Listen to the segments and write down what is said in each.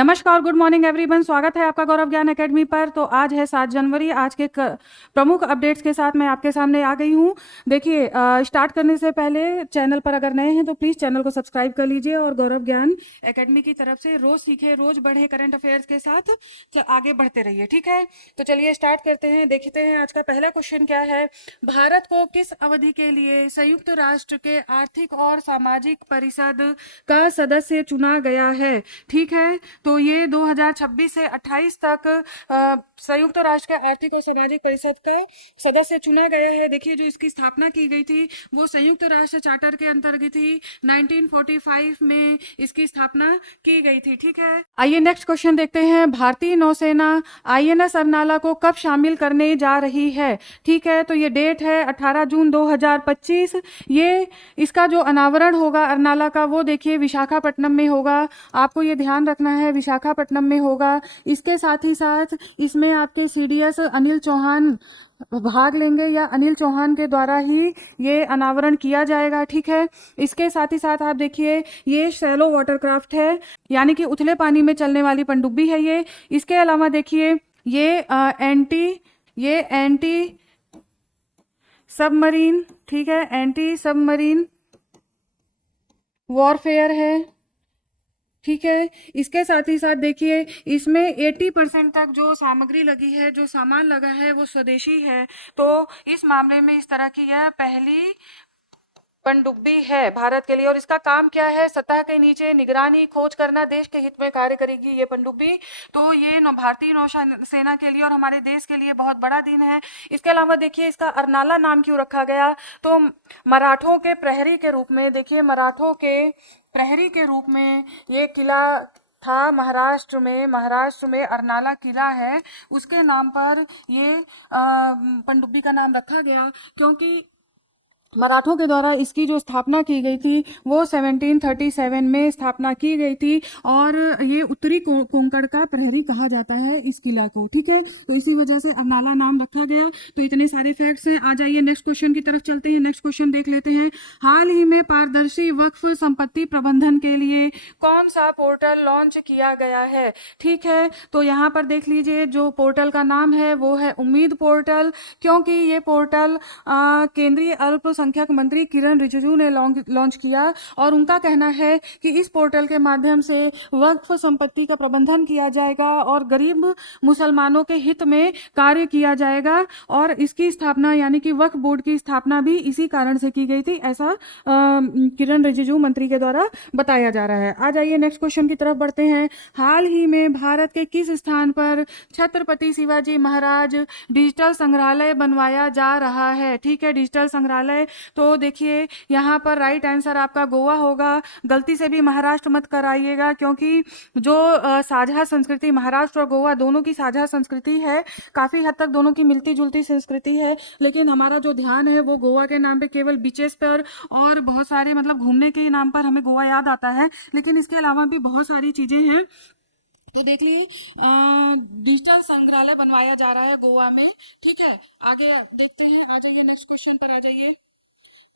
नमस्कार, good morning everyone. स्वागत है आपका गौरव ज्ञान एकेडमी पर। तो आज है 7 जनवरी। आज के प्रमुख अपडेट्स के साथ मैं आपके सामने आ गई हूँ। देखिए, स्टार्ट करने से पहले चैनल पर अगर नए हैं तो प्लीज़ चैनल को सब्सक्राइब कर लीजिए और गौरव ज्ञान एकेडमी की तरफ से रोज़ सीखे रोज़ बढ़े करंट अफेयर्स के साथ आगे बढ़ते रहिए, ठीक है। तो चलिए स्टार्ट करते हैं। देखते हैं आज का पहला क्वेश्चन क्या है। भारत को किस अवधि के लिए संयुक्त राष्ट्र के आर्थिक और सामाजिक परिषद का सदस्य चुना गया है, ठीक है। तो ये 2026 से 28 तक संयुक्त राष्ट्र के आर्थिक और सामाजिक परिषद का सदस्य चुना गया है। देखिए, जो इसकी स्थापना की गई थी वो संयुक्त राष्ट्र चार्टर के अंतर्गत ही 1945 में इसकी स्थापना की गई थी, ठीक है। आइए नेक्स्ट क्वेश्चन देखते हैं। भारतीय नौसेना INS अरनाला को कब शामिल करने जा रही है, ठीक है। तो ये डेट है 18 जून 2025। ये इसका जो अनावरण होगा अरनाला का वो देखिए विशाखापट्टनम में होगा। आपको ये ध्यान रखना है, विशाखापट्टनम में होगा। इसके साथ ही साथ इसमें आपके CDS अनिल चौहान भाग लेंगे या अनिल चौहान के द्वारा ही ये अनावरण किया जाएगा, ठीक है। इसके साथ ही साथ आप देखिए ये शैलो वाटरक्राफ्ट है, यानी कि उथले पानी में चलने वाली पनडुब्बी है ये। इसके अलावा देखिए ये एंटी सबमरीन, ठीक है, एंटी सबमरीन वॉरफेयर है, ठीक है। इसके साथ ही साथ देखिए इसमें 80% तक जो सामग्री लगी है, जो सामान लगा है वो स्वदेशी है। तो इस मामले में इस तरह की यह पहली पनडुब्बी है भारत के लिए। और इसका काम क्या है? सतह के नीचे निगरानी खोज करना, देश के हित में कार्य करेगी ये पनडुब्बी। तो ये भारतीय नौसेना के लिए और हमारे देश के लिए बहुत बड़ा दिन है। इसके अलावा देखिए इसका अरनाला नाम क्यों रखा गया? तो मराठों के प्रहरी के रूप में, देखिए मराठों के प्रहरी के रूप में ये किला था महाराष्ट्र में अरनाला किला है, उसके नाम पर ये पनडुब्बी का नाम रखा गया, क्योंकि मराठों के द्वारा इसकी जो स्थापना की गई थी वो 1737 में स्थापना की गई थी। और ये उत्तरी कोंकण का प्रहरी कहा जाता है इस किला को, ठीक है। तो इसी वजह से अरनाला नाम रखा गया। तो इतने सारे फैक्ट्स हैं। आ जाइए नेक्स्ट क्वेश्चन की तरफ चलते हैं। नेक्स्ट क्वेश्चन देख लेते हैं। हाल ही में पारदर्शी वक्फ संपत्ति प्रबंधन के लिए कौन सा पोर्टल लॉन्च किया गया है, ठीक है। तो यहाँ पर देख लीजिए जो पोर्टल का नाम है वो है उम्मीद पोर्टल, क्योंकि ये पोर्टल केंद्रीय अल्पसंख्यक मंत्री किरण रिजिजू ने लॉन्च किया। और उनका कहना है कि इस पोर्टल के माध्यम से वक्फ संपत्ति का प्रबंधन किया जाएगा और गरीब मुसलमानों के हित में कार्य किया जाएगा। और इसकी स्थापना यानी कि वक्फ बोर्ड की स्थापना भी इसी कारण से की गई थी, ऐसा किरण रिजिजू मंत्री के द्वारा बताया जा रहा है। आ जाइए नेक्स्ट क्वेश्चन की तरफ बढ़ते हैं। हाल ही में भारत के किस स्थान पर छत्रपति शिवाजी महाराज डिजिटल संग्रहालय बनवाया जा रहा है, ठीक है, डिजिटल संग्रहालय। तो देखिए यहाँ पर राइट आंसर आपका गोवा होगा। गलती से भी महाराष्ट्र मत कराइएगा, क्योंकि जो साझा संस्कृति महाराष्ट्र और गोवा दोनों की साझा संस्कृति है, काफ़ी हद तक दोनों की मिलती जुलती संस्कृति है, लेकिन हमारा जो ध्यान है वो गोवा के नाम पे केवल बीचेस पर और बहुत सारे मतलब घूमने के नाम पर हमें गोवा याद आता है, लेकिन इसके अलावा भी बहुत सारी चीज़ें हैं। तो देख ली डिजिटल संग्रहालय बनवाया जा रहा है गोवा में, ठीक है। आगे देखते हैं। आ जाइए नेक्स्ट क्वेश्चन पर आ जाइए।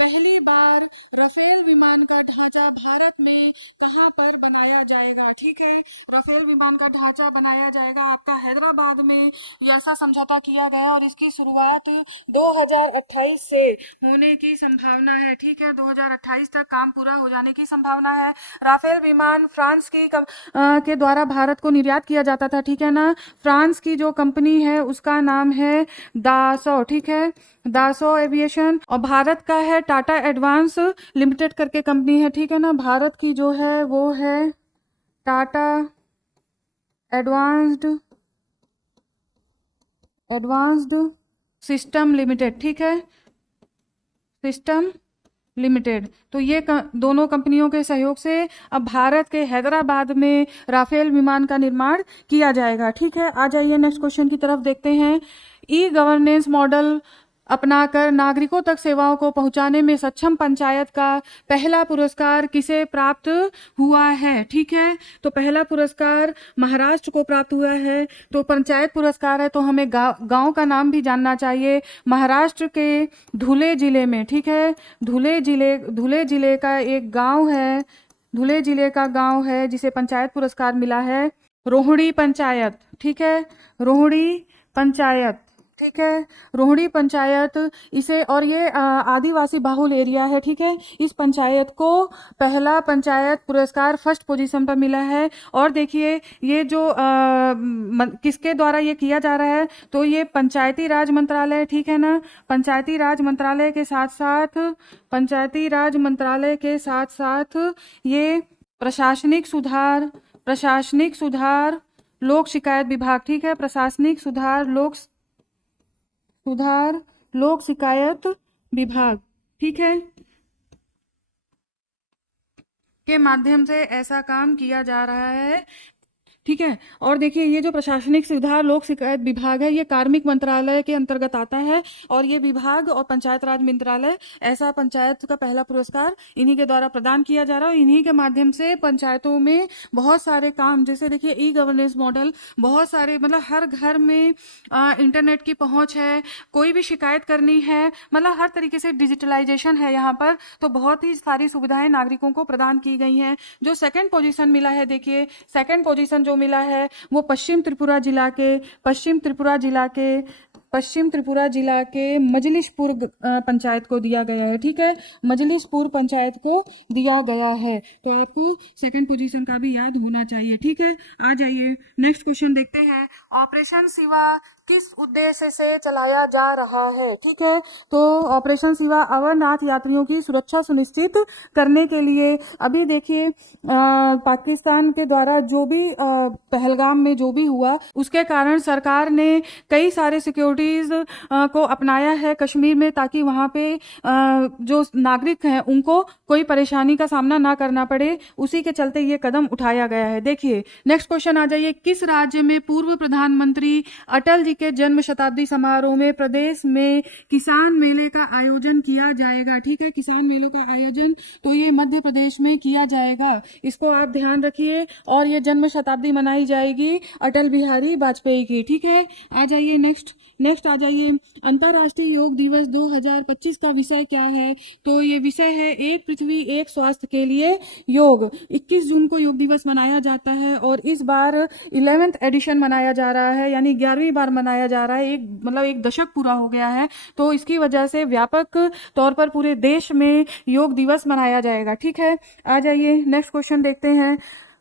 पहली बार राफेल विमान का ढांचा भारत में कहां पर बनाया जाएगा, ठीक है। राफेल विमान का ढांचा बनाया जाएगा आपका हैदराबाद में, ऐसा समझौता किया गया। और इसकी शुरुआत 2028 से होने की संभावना है, ठीक है। 2028 तक काम पूरा हो जाने की संभावना है। राफेल विमान फ्रांस की के द्वारा भारत को निर्यात किया जाता था, ठीक है ना। फ्रांस की जो कंपनी है उसका नाम है दासो, ठीक है, दासो एविएशन। और भारत का है टाटा एडवांस लिमिटेड करके कंपनी है, ठीक है ना। भारत की जो है वो है टाटा एडवांस्ड सिस्टम लिमिटेड, ठीक है, सिस्टम लिमिटेड। तो ये दोनों कंपनियों के सहयोग से अब भारत के हैदराबाद में राफेल विमान का निर्माण किया जाएगा, ठीक है। आ जाइए नेक्स्ट क्वेश्चन की तरफ देखते हैं। ई गवर्नेंस मॉडल अपनाकर नागरिकों तक सेवाओं को पहुंचाने में सक्षम पंचायत का पहला पुरस्कार किसे प्राप्त हुआ है, ठीक है। तो पहला पुरस्कार महाराष्ट्र को प्राप्त हुआ है। तो पंचायत पुरस्कार है तो हमें गांव का नाम भी जानना चाहिए। महाराष्ट्र के धुले जिले में, ठीक है, धुले जिले का एक गांव है, धुले जिले का गांव है जिसे पंचायत पुरस्कार मिला है। रोहिणी पंचायत, ठीक है, रोहिणी पंचायत, ठीक है, रोहिणी पंचायत। इसे और ये आदिवासी बाहुल एरिया है, ठीक है। इस पंचायत को पहला पंचायत पुरस्कार फर्स्ट पोजीशन पर मिला है। और देखिए ये जो किसके द्वारा ये किया जा रहा है, तो ये पंचायती राज मंत्रालय, ठीक है ना, पंचायती राज मंत्रालय के साथ साथ, पंचायती राज मंत्रालय के साथ साथ ये प्रशासनिक सुधार, प्रशासनिक सुधार लोक शिकायत विभाग, ठीक है, प्रशासनिक सुधार लोक शिकायत विभाग, ठीक है, के माध्यम से ऐसा काम किया जा रहा है, ठीक है। और देखिए ये जो प्रशासनिक सुधार लोक शिकायत विभाग है, ये कार्मिक मंत्रालय के अंतर्गत आता है। और ये विभाग और पंचायत राज मंत्रालय, ऐसा पंचायत का पहला पुरस्कार इन्हीं के द्वारा प्रदान किया जा रहा है। इन्हीं के माध्यम से पंचायतों में बहुत सारे काम, जैसे देखिए ई गवर्नेंस मॉडल, बहुत सारे, मतलब हर घर में इंटरनेट की पहुंच है, कोई भी शिकायत करनी है, मतलब हर तरीके से डिजिटलाइजेशन है यहाँ पर, तो बहुत ही सारी सुविधाएं नागरिकों को प्रदान की गई हैं। जो सेकंड पोजीशन मिला है, देखिए सेकंड पोजीशन जो मिला है वो पश्चिम त्रिपुरा जिला के, पश्चिम त्रिपुरा जिला के मजलिसपुर पंचायत को दिया गया है, ठीक है, मजलिसपुर पंचायत को दिया गया है। तो आपको सेकंड पोजीशन का भी याद होना चाहिए, ठीक है। आ जाइए नेक्स्ट क्वेश्चन देखते हैं। ऑपरेशन शिवा किस उद्देश्य से चलाया जा रहा है, ठीक है। तो ऑपरेशन शिवा अमरनाथ यात्रियों की सुरक्षा सुनिश्चित करने के लिए, अभी देखिए पाकिस्तान के द्वारा जो भी पहलगाम में जो भी हुआ, उसके कारण सरकार ने कई सारे सिक्योरिटीज को अपनाया है कश्मीर में, ताकि वहाँ पे जो नागरिक हैं उनको कोई परेशानी का सामना ना करना पड़े, उसी के चलते ये कदम उठाया गया है। देखिए नेक्स्ट क्वेश्चन आ जाइए। किस राज्य में पूर्व प्रधानमंत्री अटल जी के जन्म शताब्दी समारोह में प्रदेश में किसान मेले का आयोजन किया जाएगा, ठीक है, किसान मेलों का आयोजन तो ये मध्य प्रदेश में किया जाएगा, इसको आप ध्यान रखिए। और ये जन्म शताब्दी मनाई जाएगी अटल बिहारी वाजपेयी की, ठीक है। आ जाइए नेक्स्ट आ जाइए। अंतर्राष्ट्रीय योग दिवस 2025 का विषय क्या है, तो ये विषय है एक पृथ्वी एक स्वास्थ्य के लिए योग। 21 जून को योग दिवस मनाया जाता है और इस बार 11th एडिशन मनाया जा रहा है, यानी 11वीं बार मनाया जा रहा है। एक दशक पूरा हो गया है, तो इसकी वजह से व्यापक तौर पर पूरे देश में योग दिवस मनाया जाएगा, ठीक है। आ जाइए नेक्स्ट क्वेश्चन देखते हैं।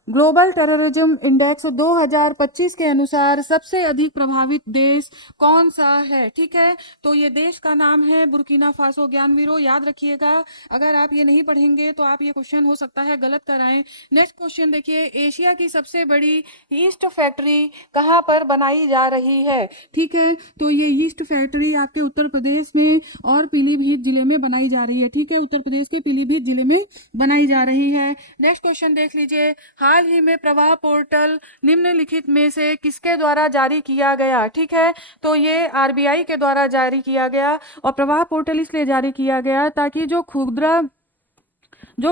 ग्लोबल टेररिज्म इंडेक्स 2025 के अनुसार सबसे अधिक प्रभावित देश कौन सा है, ठीक है। तो ये देश का नाम है बुर्किना फासो। ज्ञानवीरों याद रखिएगा, अगर आप ये नहीं पढ़ेंगे तो आप ये क्वेश्चन हो सकता है गलत कराएं। नेक्स्ट क्वेश्चन देखिए। एशिया की सबसे बड़ी ईस्ट फैक्ट्री कहाँ पर बनाई जा रही है, ठीक है। तो ये ईस्ट फैक्ट्री आपके उत्तर प्रदेश में और पीलीभीत जिले में बनाई जा रही है, ठीक है, उत्तर प्रदेश के पीलीभीत जिले में बनाई जा रही है। नेक्स्ट क्वेश्चन देख लीजिए। हाल ही में प्रवाह पोर्टल निम्नलिखित में से किसके द्वारा जारी किया गया, ठीक है। तो ये आरबीआई के द्वारा जारी किया गया। और प्रवाह पोर्टल इसलिए जारी किया गया ताकि जो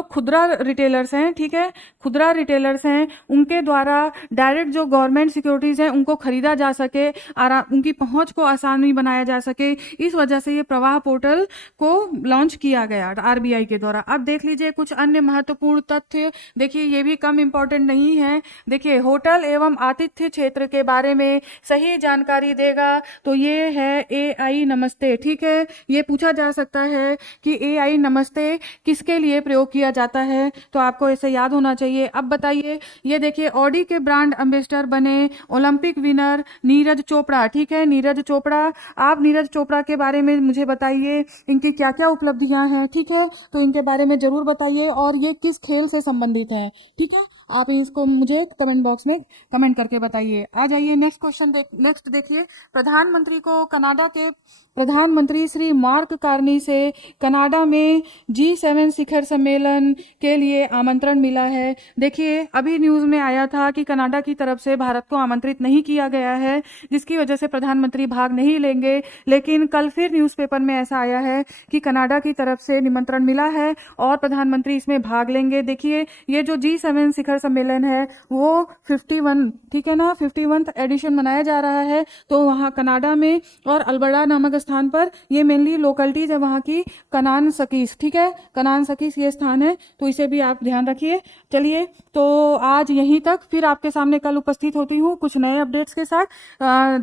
खुदरा रिटेलर्स हैं, ठीक है, खुदरा रिटेलर्स हैं, उनके द्वारा डायरेक्ट जो गवर्नमेंट सिक्योरिटीज हैं उनको खरीदा जा सके, उनकी पहुंच को आसानी बनाया जा सके। इस वजह से ये प्रवाह पोर्टल को लॉन्च किया गया आरबीआई के द्वारा। अब देख लीजिए कुछ अन्य महत्वपूर्ण तथ्य, देखिए ये भी कम इंपॉर्टेंट नहीं है। देखिए होटल एवं आतिथ्य क्षेत्र के बारे में सही जानकारी देगा तो ये है AI नमस्ते, ठीक है। ये पूछा जा सकता है कि AI नमस्ते किसके लिए प्रयोग किया जाता है, तो आपको इसे याद होना चाहिए। अब बताइए, ये देखिए ऑडी के ब्रांड एम्बेसडर बने ओलंपिक विनर नीरज चोपड़ा, ठीक है, नीरज चोपड़ा। आप नीरज चोपड़ा के बारे में मुझे बताइए, इनकी क्या क्या उपलब्धियां हैं, ठीक है, तो इनके बारे में जरूर बताइए और ये किस खेल से संबंधित है, ठीक है। आप इसको मुझे कमेंट बॉक्स में कमेंट करके बताइए। आ जाइए नेक्स्ट क्वेश्चन नेक्स्ट देखिए। प्रधानमंत्री को कनाडा के प्रधानमंत्री श्री मार्क कार्नी से कनाडा में G7 शिखर सम्मेलन के लिए आमंत्रण मिला है। देखिए अभी न्यूज़ में आया था कि कनाडा की तरफ से भारत को आमंत्रित नहीं किया गया है, जिसकी वजह से प्रधानमंत्री भाग नहीं लेंगे, लेकिन कल फिर न्यूज़पेपर में ऐसा आया है कि कनाडा की तरफ से निमंत्रण मिला है और प्रधानमंत्री इसमें भाग लेंगे। देखिए ये जो G7 शिखर सम्मेलन है वो 51, ठीक है ना, 51th एडिशन मनाया जा रहा है। तो वहाँ कनाडा में और अल्बर्टा नामक स्थान पर, ये मेनली लोकेलिटीज है वहाँ की, कनान सकीस, ठीक है, कनान सकीस ये स्थान है, तो इसे भी आप ध्यान रखिए। चलिए तो आज यहीं तक, फिर आपके सामने कल उपस्थित होती हूँ कुछ नए अपडेट्स के साथ।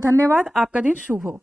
धन्यवाद, आपका दिन शुभ हो।